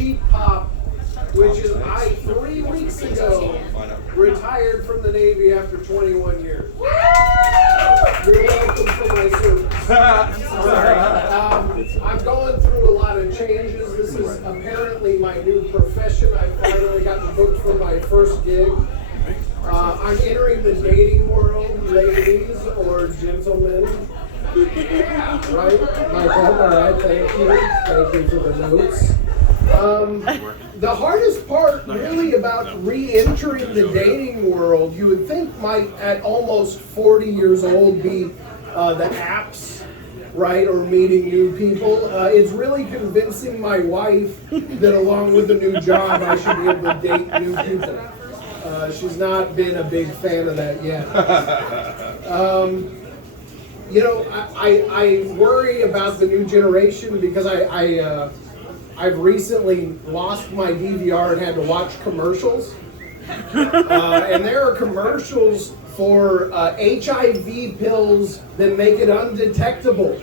Cheap Pop, which is I 3 weeks ago retired from the Navy after 21 years. You're welcome for my service. I'm going through a lot of changes. This is apparently my new profession. I finally got booked for my first gig. I'm entering the dating world, ladies or gentlemen. Right? My bad. All right. Thank you. Thank you for the notes. The hardest part really about re-entering the dating world, you would think might at almost 40 years old be the apps, right, or meeting new people. It's really convincing my wife that along with a new job I should be able to date new people. She's not been a big fan of that yet. You know, I worry about the new generation because I've recently lost my DVR and had to watch commercials. And there are commercials for HIV pills that make it undetectable.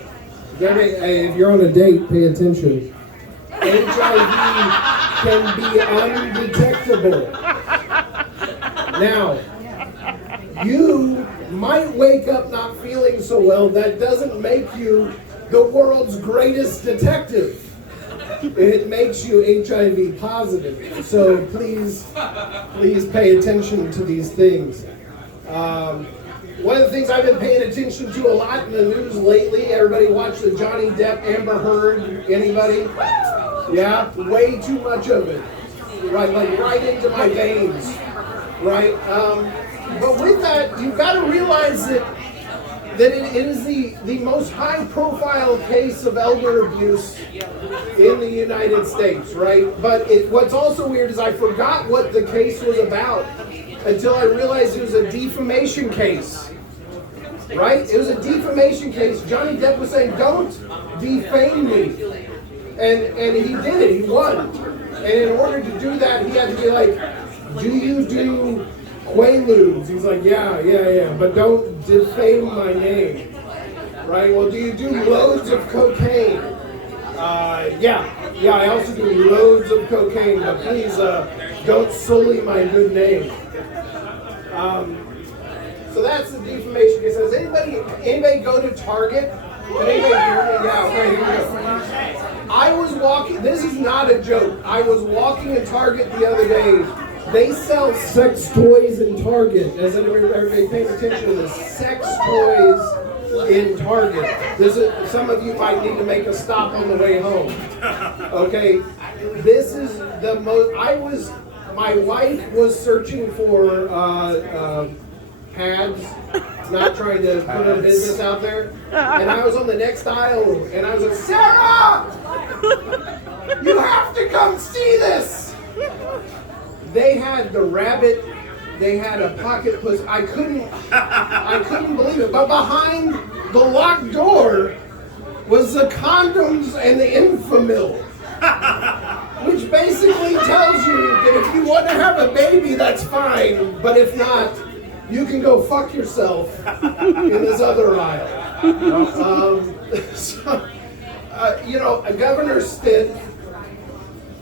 If you're on a date, pay attention. HIV can be undetectable. Now, you might wake up not feeling so well. That doesn't make you the world's greatest detective. It makes you HIV positive. So please pay attention to these things. One of the things I've been paying attention to a lot in the news lately, everybody watch the Johnny Depp Amber Heard? Anybody? Yeah? Way too much of it. Right, like right into my veins. Right? But with that, you've got to realize that it is the most high-profile case of elder abuse in the United States, right? But what's also weird is I forgot what the case was about until I realized it was a defamation case, right? It was a defamation case. Johnny Depp was saying, "Don't defame me," and he did it. He won, and in order to do that, he had to be like, "Do you do Quaaludes?" He's like, yeah, but don't defame my name, right? Well, do you do loads of cocaine? Yeah, I also do loads of cocaine, but please don't sully my good name. So that's the defamation case. Does anybody go to Target? Can anybody hear me? Yeah, okay, here we go. I was walking, this is not a joke, I was walking in Target the other day. They sell sex toys in Target. As everybody paying attention to this, sex toys in Target. Some of you might need to make a stop on the way home. Okay, this is the most. My wife was searching for pads, not trying to put her business out there, and I was on the next aisle, and I was like, Sarah, you have to come see this. They had the rabbit, they had a pocket puss. I couldn't believe it. But behind the locked door was the condoms and the Enfamil, which basically tells you that if you want to have a baby, that's fine. But if not, you can go fuck yourself in this other aisle. Governor Stitt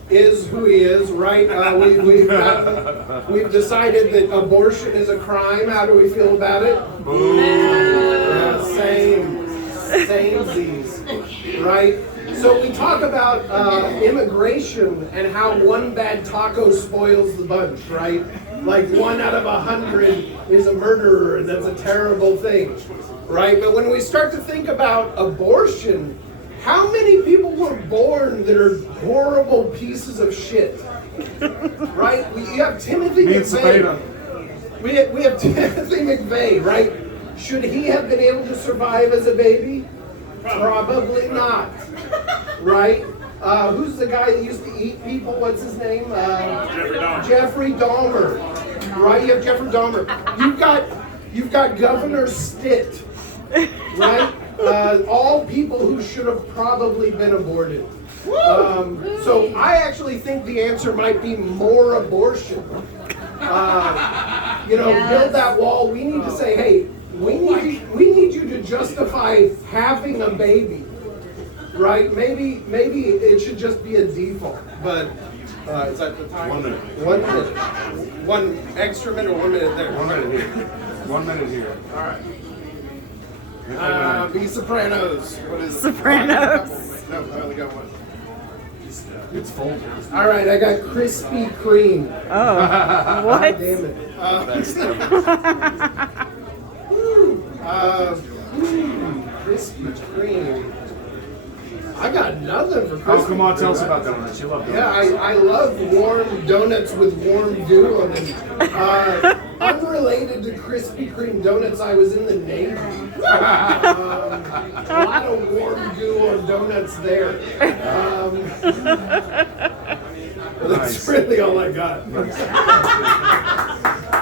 is who he is, right? We've decided that abortion is a crime. How do we feel about it? Samesies, right? So we talk about immigration and how one bad taco spoils the bunch, right? Like 1 out of 100 is a murderer, and that's a terrible thing, right? But when we start to think about abortion, how many people were born that are horrible pieces of shit? Right? You have Timothy McVeigh. We have Timothy McVeigh, right? Should he have been able to survive as a baby? Probably not. Right? Who's the guy that used to eat people? What's his name? Jeffrey Dahmer. Right? You have Jeffrey Dahmer. You've got Governor Stitt. Right? All people who should have probably been aborted. So I actually think the answer might be more abortion. Build that wall. We need to say, hey, we need you to justify having a baby. right? Maybe it should just be a default. But is that the time? 1 minute. 1 minute. 1 extra minute or 1 minute there? 1 minute here. 1 minute here. All right. Be Sopranos. What is it? Sopranos. No, I only got one. It's full. All right, I got Krispy Kreme. Oh, God what? damn it. Krispy Kreme. I got nothing for Krispy Oh, come on, tell us Kreme. about donuts. You love Yeah, donuts. I love warm donuts with warm dew on them. Unrelated to Krispy Kreme donuts, I was in the Navy. A lot of warm dew on donuts there. That's Nice. really all I got.